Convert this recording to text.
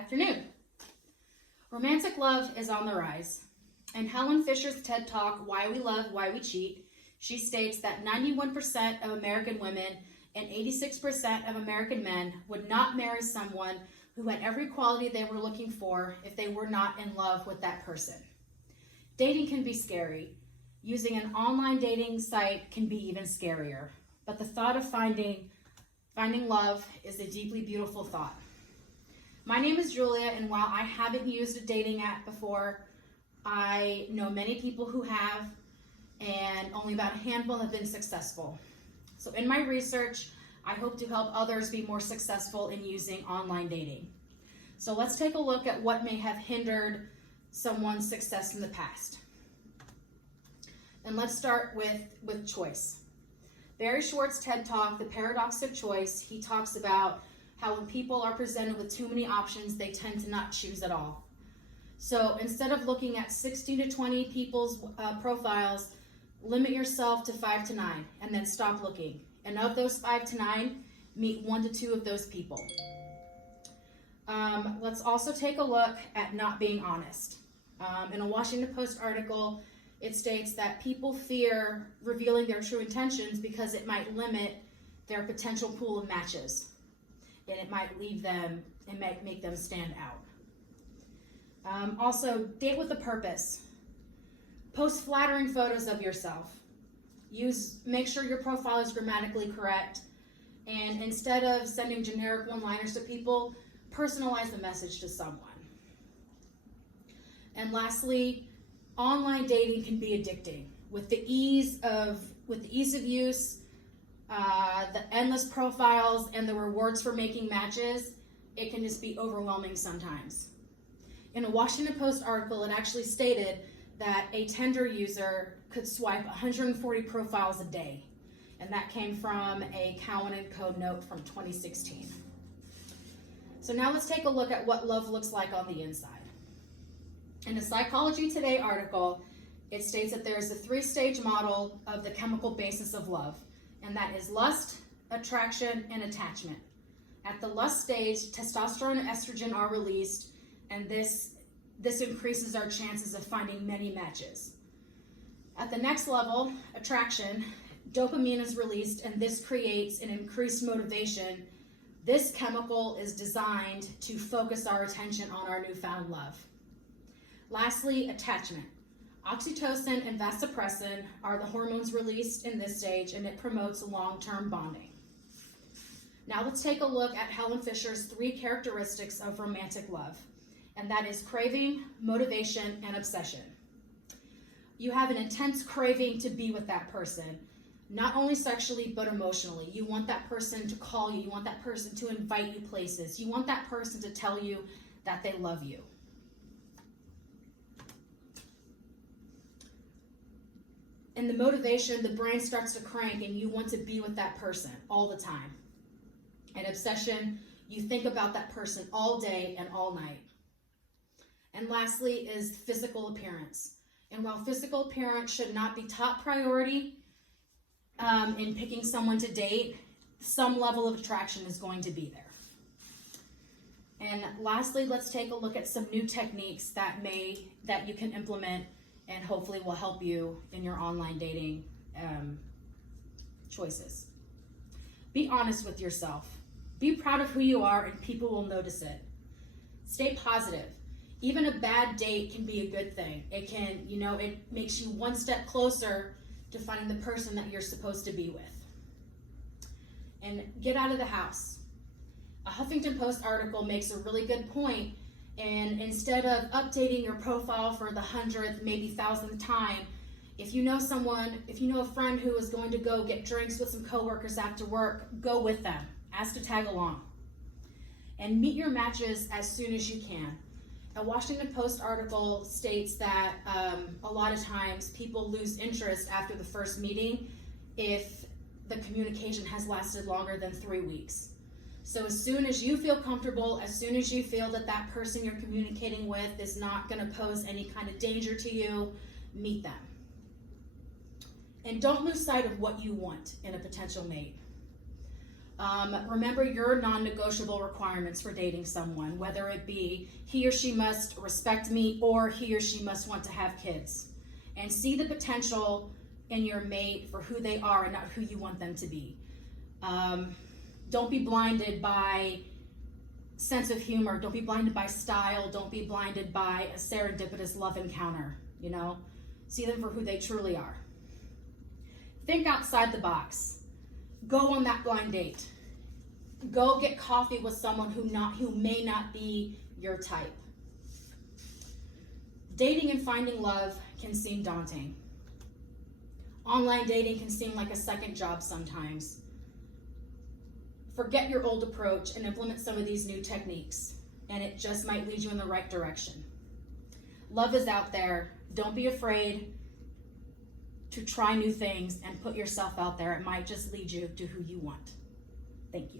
afternoon. Romantic love is on the rise. In Helen Fisher's TED Talk, Why We Love, Why We Cheat, she states that 91% of American women and 86% of American men would not marry someone who had every quality they were looking for if they were not in love with that person. Dating can be scary. Using an online dating site can be even scarier. But the thought of finding love is a deeply beautiful thought. My name is Julia, and while I haven't used a dating app before, I know many people who have, and only about a handful have been successful. So in my research, I hope to help others be more successful in using online dating. So let's take a look at what may have hindered someone's success in the past. And let's start with choice. Barry Schwartz TED Talk, The Paradox of Choice, he talks about how when people are presented with too many options, they tend to not choose at all. So instead of looking at 16 to 20 people's profiles, limit yourself to 5 to 9 and then stop looking. And of those 5 to 9, meet 1 to 2 of those people. Let's also take a look at not being honest. In a Washington Post article, it states that people fear revealing their true intentions because it might limit their potential pool of matches. And it might leave them and make them stand out. Also, date with a purpose. Post flattering photos of yourself. Make sure your profile is grammatically correct. And instead of sending generic one-liners to people, personalize the message to someone. And lastly, online dating can be addicting. With the ease of use, the endless profiles, and the rewards for making matches, it can just be overwhelming sometimes. In a Washington Post article, it actually stated that a Tinder user could swipe 140 profiles a day. And that came from a Cowan & Co. note from 2016. So now let's take a look at what love looks like on the inside. In a Psychology Today article, it states that there is a 3-stage model of the chemical basis of love, and that is lust, attraction, and attachment. At the lust stage, testosterone and estrogen are released, and this increases our chances of finding many matches. At the next level, attraction, dopamine is released, and this creates an increased motivation. This chemical is designed to focus our attention on our newfound love. Lastly, attachment. Oxytocin and vasopressin are the hormones released in this stage, and it promotes long-term bonding. Now let's take a look at Helen Fisher's 3 characteristics of romantic love, and that is craving, motivation, and obsession. You have an intense craving to be with that person, not only sexually, but emotionally. You want that person to call you. You want that person to invite you places. You want that person to tell you that they love you. And the motivation, the brain starts to crank and you want to be with that person all the time. And obsession, you think about that person all day and all night. And lastly is physical appearance. And while physical appearance should not be top priority in picking someone to date, some level of attraction is going to be there. And lastly, let's take a look at some new techniques that you can implement and hopefully will help you in your online dating choices. Be honest with yourself. Be proud of who you are, and people will notice it. Stay positive. Even a bad date can be a good thing. It makes you one step closer to finding the person that you're supposed to be with. And get out of the house. A Huffington Post article makes a really good point. And instead of updating your profile for the 100th, maybe 1,000th time, if you know a friend who is going to go get drinks with some coworkers after work, go with them. Ask to tag along. And meet your matches as soon as you can. A Washington Post article states that a lot of times people lose interest after the first meeting if the communication has lasted longer than 3 weeks. So as soon as you feel comfortable, as soon as you feel that that person you're communicating with is not going to pose any kind of danger to you, meet them. And don't lose sight of what you want in a potential mate. Remember your non-negotiable requirements for dating someone, whether it be he or she must respect me or he or she must want to have kids. And see the potential in your mate for who they are and not who you want them to be. Don't be blinded by sense of humor. Don't be blinded by style. Don't be blinded by a serendipitous love encounter, you know? See them for who they truly are. Think outside the box. Go on that blind date. Go get coffee with someone who may not be your type. Dating and finding love can seem daunting. Online dating can seem like a second job sometimes. Forget your old approach and implement some of these new techniques, and it just might lead you in the right direction. Love is out there. Don't be afraid to try new things and put yourself out there. It might just lead you to who you want. Thank you.